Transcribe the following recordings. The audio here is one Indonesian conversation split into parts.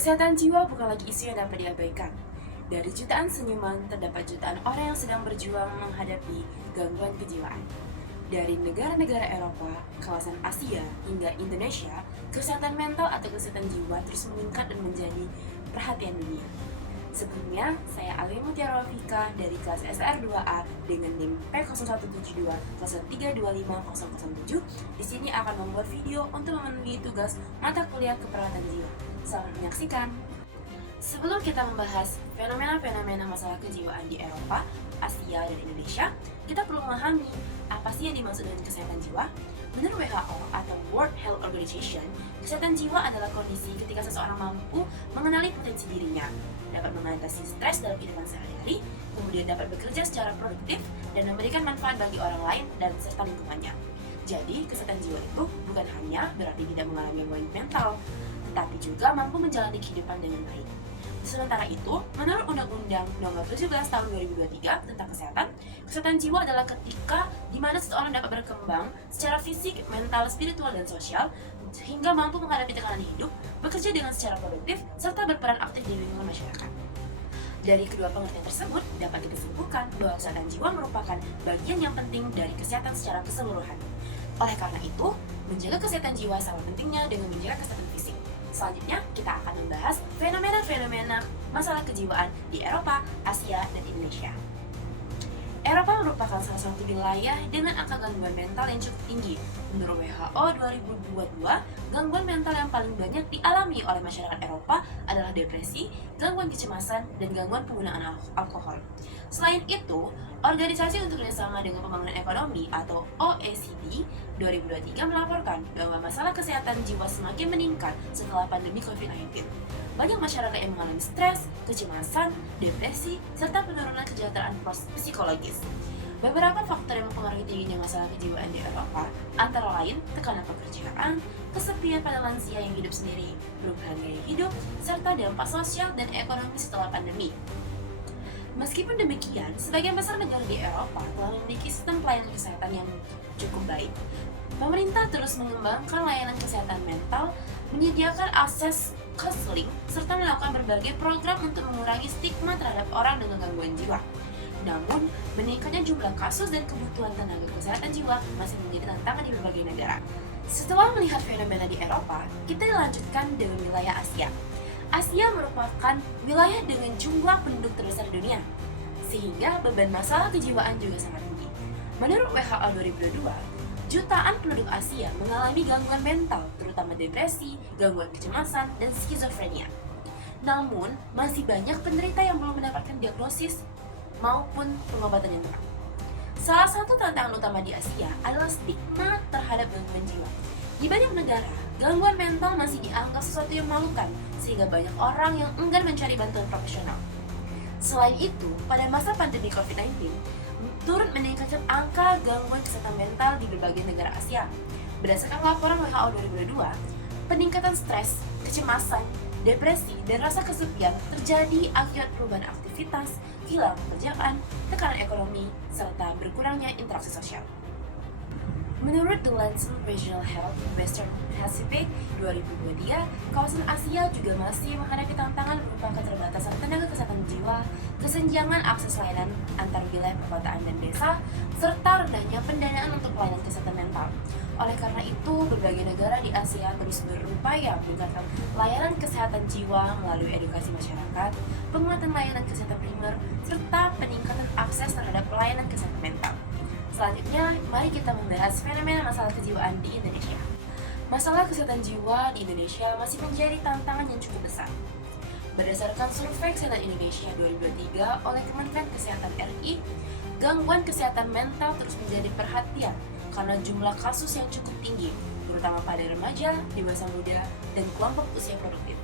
Kesehatan jiwa bukan lagi isu yang dapat diabaikan. Dari jutaan senyuman, terdapat jutaan orang yang sedang berjuang menghadapi gangguan kejiwaan. Dari negara-negara Eropa, kawasan Asia, hingga Indonesia, kesehatan mental atau kesehatan jiwa terus meningkat dan menjadi perhatian dunia. Sebelumnya, saya Ali Mutiara Wafika dari kelas SR2A dengan NIM P0172-0325007. Di sini akan membuat video untuk memenuhi tugas mata kuliah keperawatan jiwa. Selamat menyaksikan. Sebelum kita membahas fenomena-fenomena masalah kejiwaan di Eropa, Asia, dan Indonesia, kita perlu memahami apa sih yang dimaksud dengan kesehatan jiwa. Menurut WHO atau World Health Organization, kesehatan jiwa adalah kondisi ketika seseorang mampu mengenali potensi dirinya, dapat mengatasi stres dalam kehidupan sehari-hari, kemudian dapat bekerja secara produktif dan memberikan manfaat bagi orang lain dan serta lingkungannya. Jadi, kesehatan jiwa itu bukan hanya berarti tidak mengalami gangguan mental, tetapi juga mampu menjalani kehidupan dengan baik. Sementara itu, menurut Undang-Undang Nomor 17 Tahun 2023 tentang kesehatan jiwa adalah ketika di mana seseorang dapat berkembang secara fisik, mental, spiritual, dan sosial hingga mampu menghadapi tekanan hidup, bekerja dengan secara produktif, serta berperan aktif di lingkungan masyarakat. Dari kedua pengertian tersebut, dapat kita simpulkan bahwa kesehatan jiwa merupakan bagian yang penting dari kesehatan secara keseluruhan. Oleh karena itu, menjaga kesehatan jiwa sama pentingnya dengan menjaga kesehatan fisik. Selanjutnya, kita akan membahas fenomena-fenomena masalah kejiwaan di Eropa, Asia, dan Indonesia. Eropa merupakan salah satu wilayah dengan angka gangguan mental yang cukup tinggi. Menurut WHO 2022, gangguan mental yang paling banyak dialami oleh masyarakat Eropa adalah depresi, gangguan kecemasan, dan gangguan penggunaan alkohol. Selain itu, Organisasi untuk Kerjasama dengan Pembangunan Ekonomi atau OECD 2023 melaporkan bahwa masalah kesehatan jiwa semakin meningkat setelah pandemi COVID-19. Banyak masyarakat yang mengalami stres, kecemasan, depresi, serta penurunan kesejahteraan psikologis. Beberapa faktor yang mempengaruhi tingginya masalah kejiwaan di Eropa antara lain tekanan pekerjaan, kesepian pada lansia yang hidup sendiri, perubahan gaya hidup, serta dampak sosial dan ekonomi setelah pandemi. Meskipun demikian, sebagian besar negara di Eropa telah memiliki sistem pelayanan kesehatan yang cukup baik. Pemerintah terus mengembangkan layanan kesehatan mental, menyediakan akses konseling, serta melakukan berbagai program untuk mengurangi stigma terhadap orang dengan gangguan jiwa. Namun, meningkatnya jumlah kasus dan kebutuhan tenaga kesehatan jiwa masih menjadi tantangan di berbagai negara. Setelah melihat fenomena di Eropa, kita dilanjutkan dengan wilayah Asia. Asia merupakan wilayah dengan jumlah penduduk terbesar di dunia, sehingga beban masalah kejiwaan juga sangat tinggi. Menurut WHO 2022, jutaan penduduk Asia mengalami gangguan mental, terutama depresi, gangguan kecemasan, dan skizofrenia. Namun, masih banyak penderita yang belum mendapatkan diagnosis maupun pengobatan yang tepat. Salah satu tantangan utama di Asia adalah stigma terhadap gangguan jiwa. Di banyak negara, gangguan mental masih dianggap sesuatu yang memalukan, sehingga banyak orang yang enggan mencari bantuan profesional. Selain itu, pada masa pandemi COVID-19, turut meningkatkan angka gangguan kesehatan mental di berbagai negara Asia. Berdasarkan laporan WHO 2022, peningkatan stres, kecemasan, depresi, dan rasa kesepian terjadi akibat perubahan aktivitas, hilang pekerjaan, tekanan ekonomi, serta berkurangnya interaksi sosial. Menurut The Lancet Regional Health Western Pacific 2023, kawasan Asia juga masih menghadapi tantangan berupa keterbatasan tenaga kesehatan jiwa, kesenjangan akses layanan antar wilayah perkotaan dan desa, serta rendahnya pendanaan untuk pelayanan kesehatan mental. Oleh karena itu, berbagai negara di Asia terus berupaya meningkatkan layanan kesehatan jiwa melalui edukasi masyarakat, penguatan layanan kesehatan primer, serta peningkatan akses terhadap pelayanan kesehatan mental. Selanjutnya, mari kita membahas fenomena masalah kejiwaan di Indonesia. Masalah kesehatan jiwa di Indonesia masih menjadi tantangan yang cukup besar. Berdasarkan Survei Kesehatan Indonesia 2023 oleh Kementerian Kesehatan RI, gangguan kesehatan mental terus menjadi perhatian karena jumlah kasus yang cukup tinggi, terutama pada remaja, dewasa muda, dan kelompok usia produktif.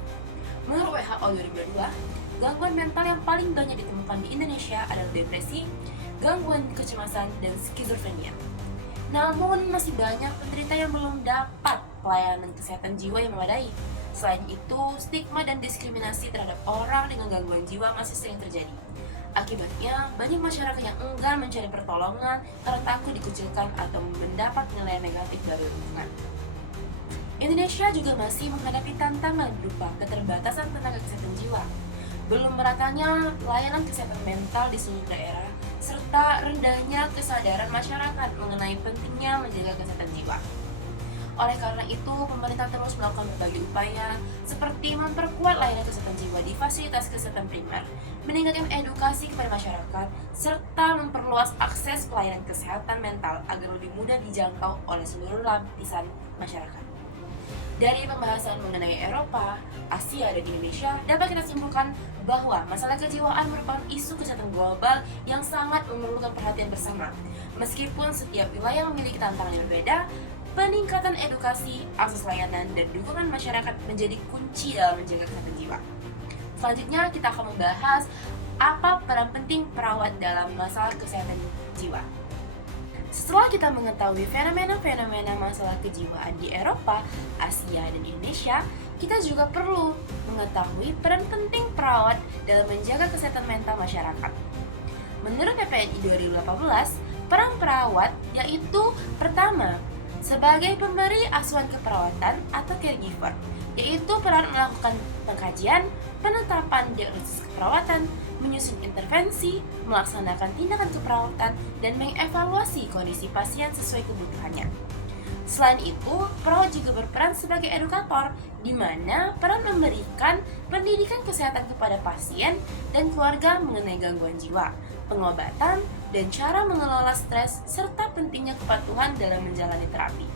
Menurut WHO 2022, gangguan mental yang paling banyak ditemukan di Indonesia adalah depresi, gangguan kecemasan, dan skizofrenia. Namun, masih banyak penderita yang belum dapat pelayanan kesehatan jiwa yang memadai. Selain itu, stigma dan diskriminasi terhadap orang dengan gangguan jiwa masih sering terjadi. Akibatnya, banyak masyarakat yang enggan mencari pertolongan karena takut dikucilkan atau mendapat nilai negatif dari lingkungan. Indonesia juga masih menghadapi tantangan berupa keterbatasan tenaga kesehatan jiwa, belum meratanya layanan kesehatan mental di seluruh daerah, serta rendahnya kesadaran masyarakat mengenai pentingnya menjaga kesehatan jiwa. Oleh karena itu, pemerintah terus melakukan berbagai upaya seperti memperkuat layanan kesehatan jiwa di fasilitas kesehatan primer, meningkatkan edukasi kepada masyarakat, serta memperluas akses pelayanan kesehatan mental agar lebih mudah dijangkau oleh seluruh lapisan masyarakat. Dari pembahasan mengenai Eropa, Asia, dan Indonesia, dapat kita simpulkan bahwa masalah kejiwaan merupakan isu kesehatan global yang sangat memerlukan perhatian bersama. Meskipun setiap wilayah memiliki tantangan yang berbeda, peningkatan edukasi, akses layanan, dan dukungan masyarakat menjadi kunci dalam menjaga kesehatan jiwa. Selanjutnya, kita akan membahas apa peran penting perawat dalam masalah kesehatan jiwa. Setelah kita mengetahui fenomena-fenomena masalah kejiwaan di Eropa, Asia, dan Indonesia, kita juga perlu mengetahui peran penting perawat dalam menjaga kesehatan mental masyarakat. Menurut PPNI 2018, peran perawat yaitu pertama, sebagai pemberi asuhan keperawatan atau caregiver, yaitu peran melakukan pengkajian, penetapan diagnosis keperawatan, menyusun intervensi, melaksanakan tindakan keperawatan, dan mengevaluasi kondisi pasien sesuai kebutuhannya. Selain itu, perawat juga berperan sebagai edukator, di mana peran memberikan pendidikan kesehatan kepada pasien dan keluarga mengenai gangguan jiwa, pengobatan, dan cara mengelola stres, serta pentingnya kepatuhan dalam menjalani terapi.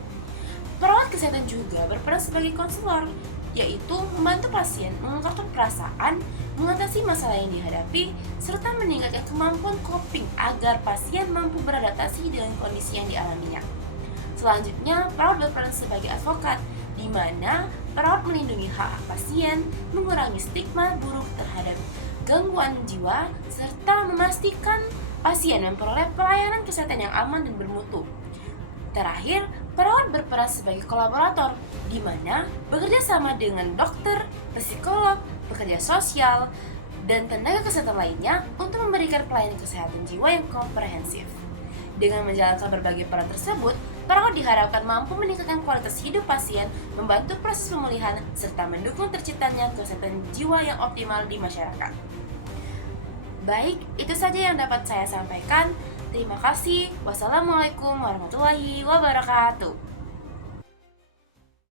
Perawat kesehatan juga berperan sebagai konselor, yaitu membantu pasien mengungkapkan perasaan, mengatasi masalah yang dihadapi, serta meningkatkan kemampuan coping agar pasien mampu beradaptasi dengan kondisi yang dialaminya. Selanjutnya, perawat berperan sebagai advokat, di mana perawat melindungi hak pasien, mengurangi stigma buruk terhadap gangguan jiwa, serta memastikan pasien memperoleh pelayanan kesehatan yang aman dan bermutu. Terakhir, perawat berperan sebagai kolaborator, di mana bekerja sama dengan dokter, psikolog, pekerja sosial, dan tenaga kesehatan lainnya untuk memberikan pelayanan kesehatan jiwa yang komprehensif. Dengan menjalankan berbagai peran tersebut, perawat diharapkan mampu meningkatkan kualitas hidup pasien, membantu proses pemulihan, serta mendukung terciptanya kesehatan jiwa yang optimal di masyarakat. Baik, itu saja yang dapat saya sampaikan. Terima kasih. Wassalamualaikum warahmatullahi wabarakatuh.